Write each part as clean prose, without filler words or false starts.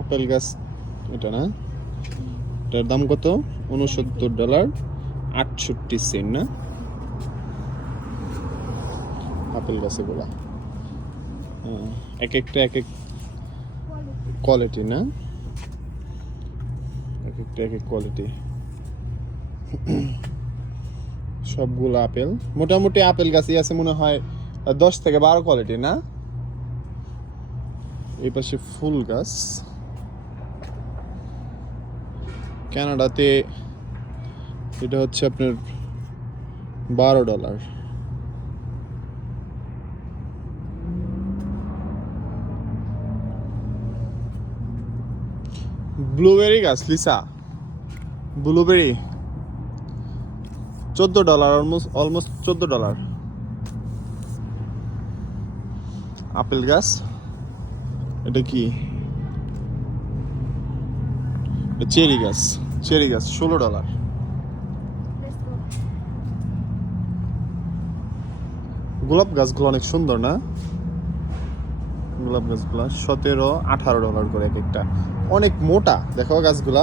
Apple গাছ এটা না, এটার দাম কত? $69.68 না আপেল গাছে বলা। এক একটা এক এক কোয়ালিটি না, এক একটা এক এক কোয়ালিটি। সবগুলো আপেল মোটামুটি আপেল গাছই আছে মনে হয় 10 থেকে 12 কোয়ালিটি না। এই পাশে ফুল গাছ। কানাডাতে এটা হচ্ছে আপনার $12। ব্লুবেরি গাছ লিসা, ব্লুবেরি $14, অলমোস্ট $14। আপেল গাছ এটা কি? চেরি গাছ, চেরি গাছ $16। গোলাপ গাছগুলো অনেক সুন্দর না, গোলাপ গাছগুলা $17-18 করে এক একটা। অনেক মোটা দেখো গাছগুলা,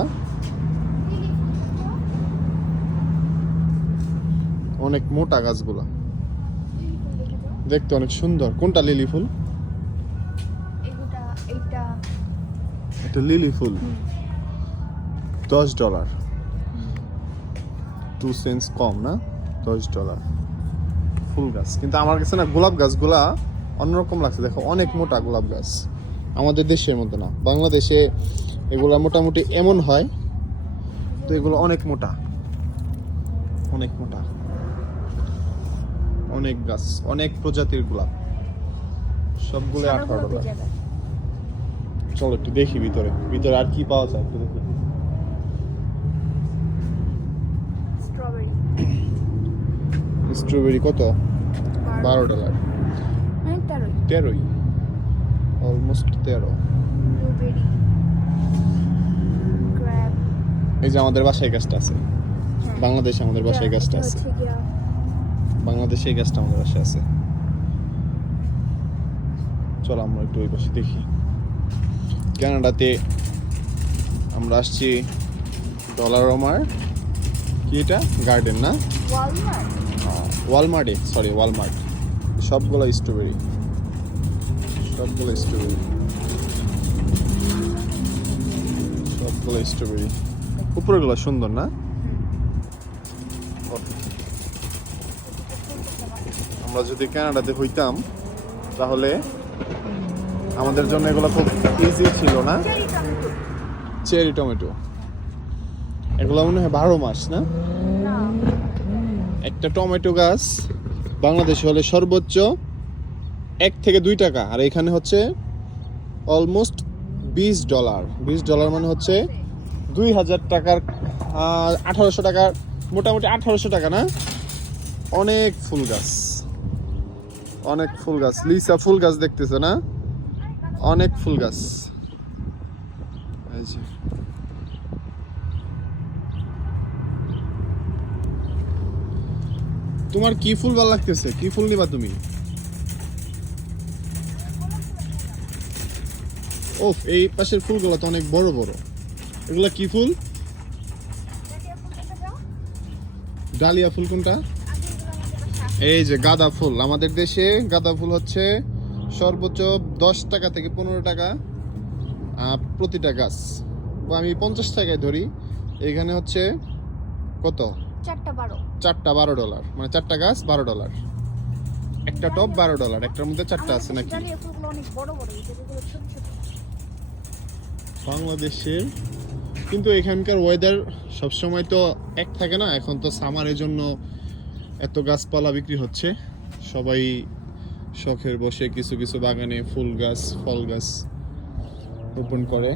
অনেক মোটা গাছগুলা, দেখতে অনেক সুন্দর। কোনটা লিলি ফুল? এটা লিলি ফুল $10, 2 সেন্টস কম না, $10 ফুল গাছ। কিন্তু আমার কাছে না গোলাপ গাছগুলা অন্যরকম লাগছে, দেখো অনেক মোটা গোলাপ গাছ, আমাদের দেশের মতো না। বাংলাদেশে এগুলা মোটামুটি এমন হয়, তো এগুলো অনেক মোটা, অনেক মোটা, অনেক গাছ, অনেক প্রজাতির গোলাপ, সবগুলো $18। চলো একটু দেখি ভিতরে, ভিতরে আর কি পাওয়া যায় একটু দেখি। স্ট্রবেরি কত? $12, 13, অলমোস্ট 13। এই যে আমাদের বাসায় গাছটা আছে, বাংলাদেশে আমাদের বাসায় গাছটা আছে, বাংলাদেশে এই গাছটা আমাদের বাসায় আছে। চলো আমরা একটু ওই পাশে দেখি। কানাডাতে আমরা আসছি ডলারমার, কি এটা গার্ডেন না, ওয়ালমার্টে, সরি ওয়ালমার্ট। সবগুলো স্ট্রবেরি, সবগুলো স্ট্রবেরি, সবগুলো স্ট্রবেরি। উপরেগুলো সুন্দর না। আমরা যদি কানাডাতে হইতাম তাহলে আমাদের জন্য এগুলো খুব ইজি ছিল না। চেরি টমেটো, এগুলো মনে হয় 12 মাস না। একটা টমেটো গাছ বাংলাদেশে হলে সর্বোচ্চ $1 থেকে $2, আর এখানে হচ্ছে অলমোস্ট $20। $20 মানে হচ্ছে 2000 টাকার, 1800 টাকার, মোটামুটি 1800 টাকা না। অনেক ফুল গাছ, অনেক ফুল গাছ। লিসা ফুল গাছ দেখতেছে না, অনেক ফুল গাছ। তোমার কি ফুল ভালো লাগতেছে? কি ফুল নিবা তুমি? ও এই পাশের ফুলগুলো তো অনেক বড় বড়। এগুলা কি ফুল? ডালিয়া ফুল কোনটা? এই যে গাঁদা ফুল। আমাদের দেশে গাঁদা ফুল হচ্ছে সর্বোচ্চ 10 টাকা থেকে 15 টাকা প্রতিটা গাছ। আমি 50 টাকায় ধরি। এখানে হচ্ছে কত? 4টা $12, মানে 4টা গাছ $12। একটা টপ $12, একটার মধ্যে 4টা আছে নাকি? বাংলাদেশের কিন্তু এখানকার ওয়েদার সবসময় তো এক থাকে না। এখন তো সামারের জন্য এত গাছপালা বিক্রি হচ্ছে, সবাই শখের বসে কিছু কিছু বাগানে ফুল গাছ, ফল গাছ রোপণ করে।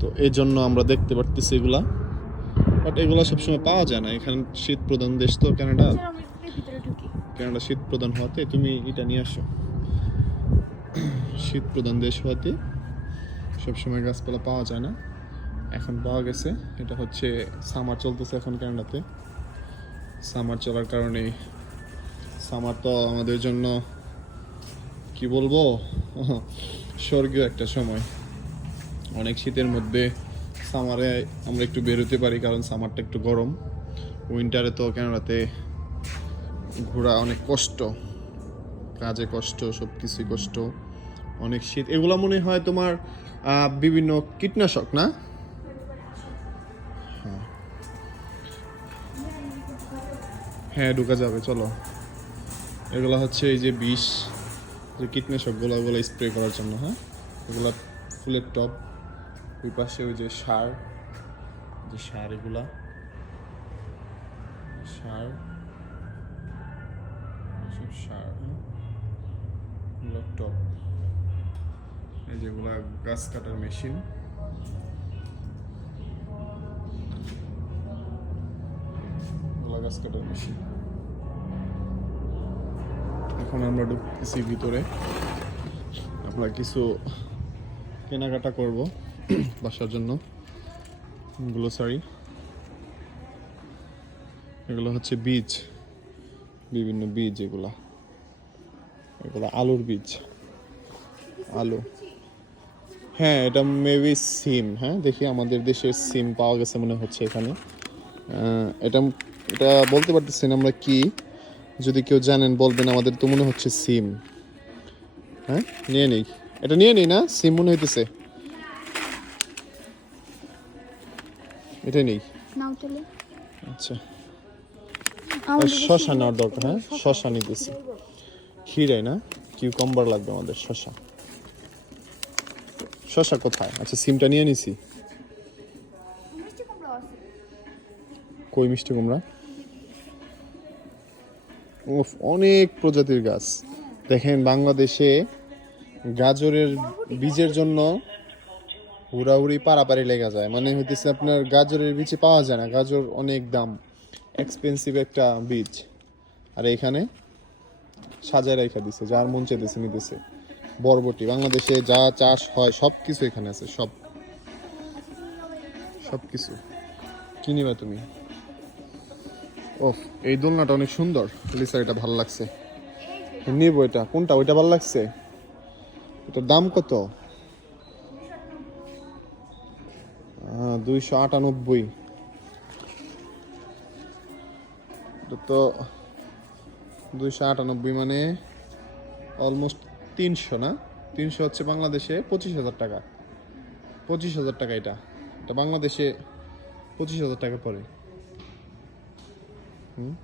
তো এই জন্য আমরা দেখতে পারতেছি এগুলা, বাট এগুলা সবসময় পাওয়া যায় না। এখানে শীত প্রধান দেশ তো কানাডা, কানাডা শীত প্রধান হওয়াতে তুমি এটা নিয়ে আসো। শীত প্রধান দেশ হওয়াতে সবসময় গাছপালা পাওয়া যায় না, এখন পাওয়া গেছে। এটা হচ্ছে সামার চলতেছে এখন কানাডাতে। সামার চলার কারণে, সামার তো আমাদের জন্য কি বলবো, স্বর্গীয় একটা সময়। অনেক শীতের মধ্যে সামারে আমরা একটু বেরোতে পারি, কারণ সামারটা একটু গরম। উইন্টারে তো ক্যানাডাতে ঘোরা অনেক কষ্ট, কাজে কষ্ট, সব কিছুই কষ্ট, অনেক শীত। এগুলা মনে হয় তোমার বিভিন্ন কীটনাশক না? হ্যাঁ ঢুকা যাবে, চলো। এগুলা হচ্ছে এই যে বিষ, যে কীটনাশকগুলো, ওগুলো স্প্রে করার জন্য। হ্যাঁ, এগুলা ফুলের টব। ওই পাশে ওই যে সার, যে সার, এগুলা সার, এসব সার। হ্যাঁ, এগুলো টব। এই যেগুলা গাছ কাটার মেশিন। এগুলা গাছ কাটার মেশিন। এখন আমরা ঢুকতেছি ভিতরে, আমরা কিছু কেনাকাটা করব বাসার জন্য। গ্লোসারি, এগুলো হচ্ছে বীজ, বিভিন্ন বীজ। এগুলা আলুর বীজ, আলু। হ্যাঁ, এটা মেবি সিম। হ্যাঁ, দেখি আমাদের দেশের সিম পাওয়া গেছে মনে হচ্ছে এখানে। এটা এটা বলতে পারতেছি না আমরা কি, যদি কেউ জানেন বলবেন। আমাদের তো মনে হচ্ছে সিম। হ্যাঁ, নিয়ে নেই, এটা নিয়ে নেই না, সিম মনে হইতেছে। এটা নেই, নাও চলে। আচ্ছা। আর শশা নেওয়ার দরকার। হ্যাঁ, শশা নিতেছি। খিরাই না, কিউকাম্বার লাগবে আমাদের। শশা, শশা কোথায়? আচ্ছা, সিমটা নিয়ে নিছি। কই মিষ্টি কুমড়া? উফ, অনেক প্রজাতির গাছ। দেখেন, বাংলাদেশে গাজরের বীজের জন্য হুড়াহুড়ি পারাপারি লেগে যায়। মানে হইতেছে আপনার গাজরের বীজ পাওয়া যায় না, গাজর অনেক দাম, এক্সপেন্সিভ একটা বীজ। আর এখানে সাজায় রেখে দিছে, যার মন চাইতেছে নিতেছে। বরবটি, বাংলাদেশে যা চাষ হয় সব কিছু এখানে আছে, সব সব কিছু। কি নিবা তুমি? ওহ, এই দোলনাটা অনেক সুন্দর লিসা, এটা ভালো লাগছে, নিব এটা। কোনটা? ওইটা ভালো লাগছে। এটার দাম কত? 298। এটা তো 298 মানে অলমোস্ট 300 না? 300 হচ্ছে বাংলাদেশে 25,000 টাকা। 25,000 টাকা এটা। এটা বাংলাদেশে 25,000 টাকা পড়ে। হুম।